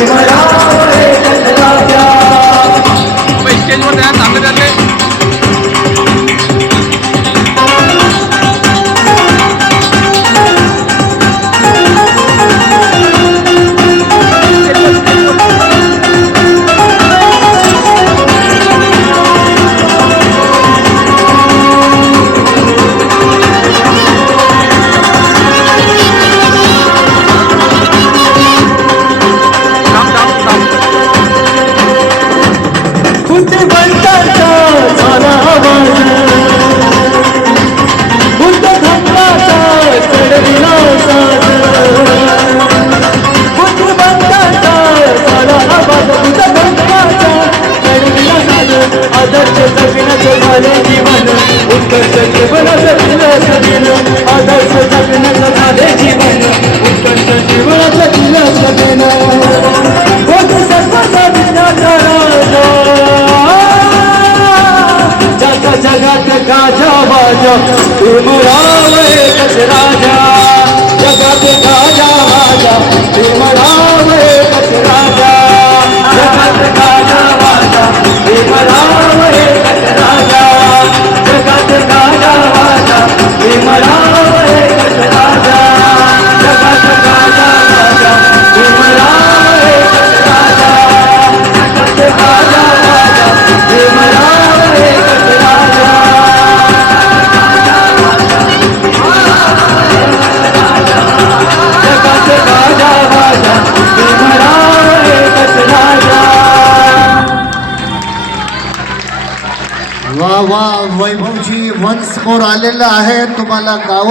भीमराव एकच आदर्श जगण्याचे झाले जीवन उत्कर्ष जीवनाचं दिलं दिन आदर्श जगण्याचं झाले जीवन उत्कर्ष जीवनाचं दिलं दिन सर्वांचा वाजा भीमराव एकच राजा। वा वैभवजी वंश मोर आ आहे तुम्हाला गाव